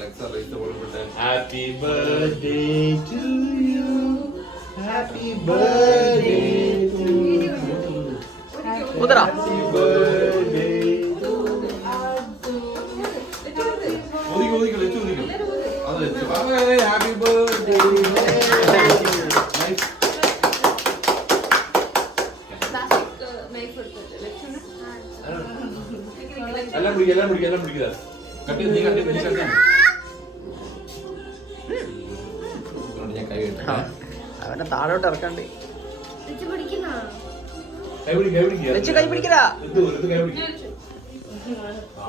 Alexa, raise the volume button. Happy birthday to you. Happy birthday to you. ഉദരാ Happy birthday to ഒതുക്കി, let's ഒതുക്കി. അത് let's. Hey, happy birthday. Nice. എല്ലാം പിടിക്കുക. കട്ടി. ഞാൻ കൈ ആ, അവനെ താഴോട്ട് ഇറക്കണ്ട്. ലച്ചു കൈ പിടിക്കടാ.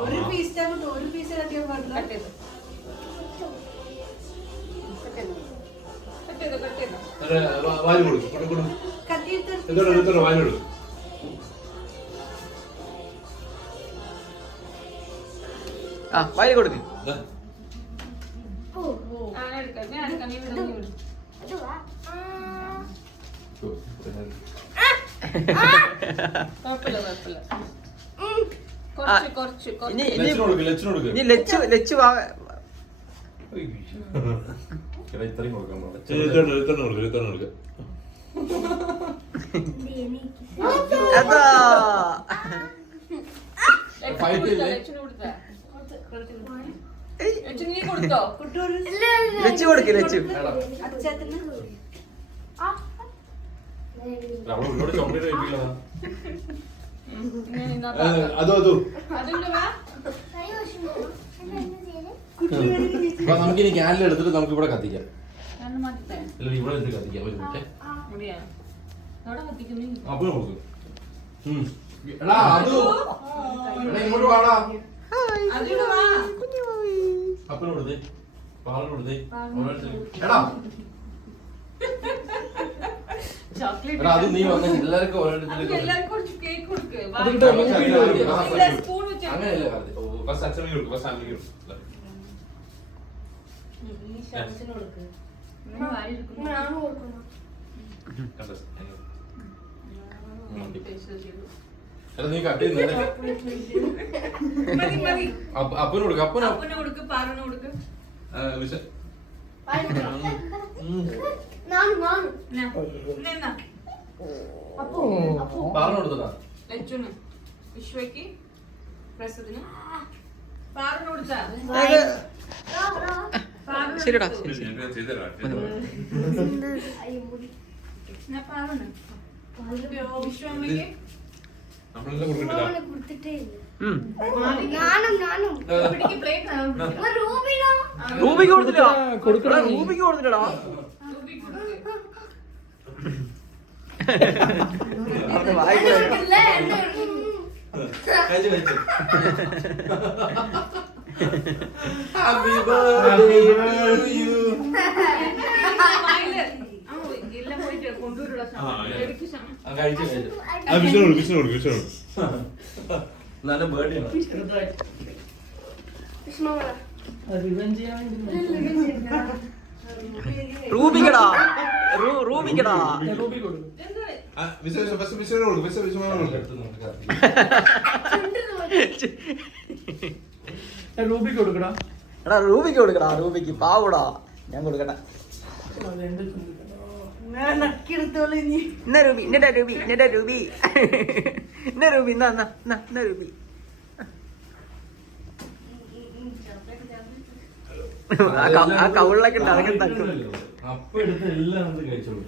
ഒരു പീസ് കട്ടിയാൻ പാടില്ല. വാല് കൊടുക്കും. കത്തിയെടുത്ത് വാല് കൊടുക്കും. ആ വായിൽ കൊടുക്ക്. ഇനി ലച്ചു ഇത്രയും കൊടുക്കാൻ അതാ ലച്ചു കൊടുക്ക്. ലച്ചു അച്ഛത്തിന് ചോക്ലേറ്റ് കഴിപ്പിക്കണ അതോ അപ്പൊ നമുക്കിനി ക്യാൻഡിൽ എടുത്തിട്ട് നമുക്ക് ഇവിടെ കത്തിക്കാം. അല്ല ഇവിടെ എടുത്ത് കത്തിക്കാം. ഒരു മിനിറ്റ് അപ്പൊ നോക്കും. എടാ അത് ഇങ്ങോട്ട് വാടാ. അപ്പന കൊടുത്തേ, പാലിന് കൊടുത്തേ. എടാ എടാ അത് നീ വന്ന എല്ലാവർക്കും ഓരോരുത്തർക്ക് അങ്ങനെയല്ല ഫസ്റ്റ് അച്ഛനക്ക് കൊടുക്കും. ഫസ്റ്റ് അമ്മയ്ക്ക് കൊടുക്കും. എടാ നീ കട്ട് ചെയ്യുന്ന അപ്പന് കൊടുക്കും. അപ്പന് കൊടുക്ക്, പാറിന് കൊടുക്ക്. വിശ പറഞ്ഞു കൊടുത്തതാ. വിശ്വക്ക് പ്രസത്തിന് പാറിന് കൊടുത്താ. ശരിടാ. വിശ്വമ്മക്ക് നമ്മളെല്ലാം കൊടുക്കണ്ടേ? റൂബിക്ക് കൊടുത്തിട്ടാ. റൂബിക്ക് കൊടുത്തിട്ടാ. Happy birthday to you. നല്ല ബർത്ത്ഡേ റൂബിക്കടാ. റൂബിക്കടാ. റൂബി കൊടുക്കടാ. എടാ റൂബിക്ക് കൊടുക്കടാ. റൂബിക്ക് പാവടാ. ഞാൻ കൊടുക്കട്ടെ. ഇന്ന രൂപി. ഇന്നടാ രൂപി. ഇന്നടാ രൂപി. ഇന്ന രൂപി. ഇന്ന രൂപി. ആ കവിളിലൊക്കെ ഉണ്ട്. അതൊക്കെ തക്കും. അപ്പൊ എടുത്ത് എല്ലാം കഴിച്ചോളൂ.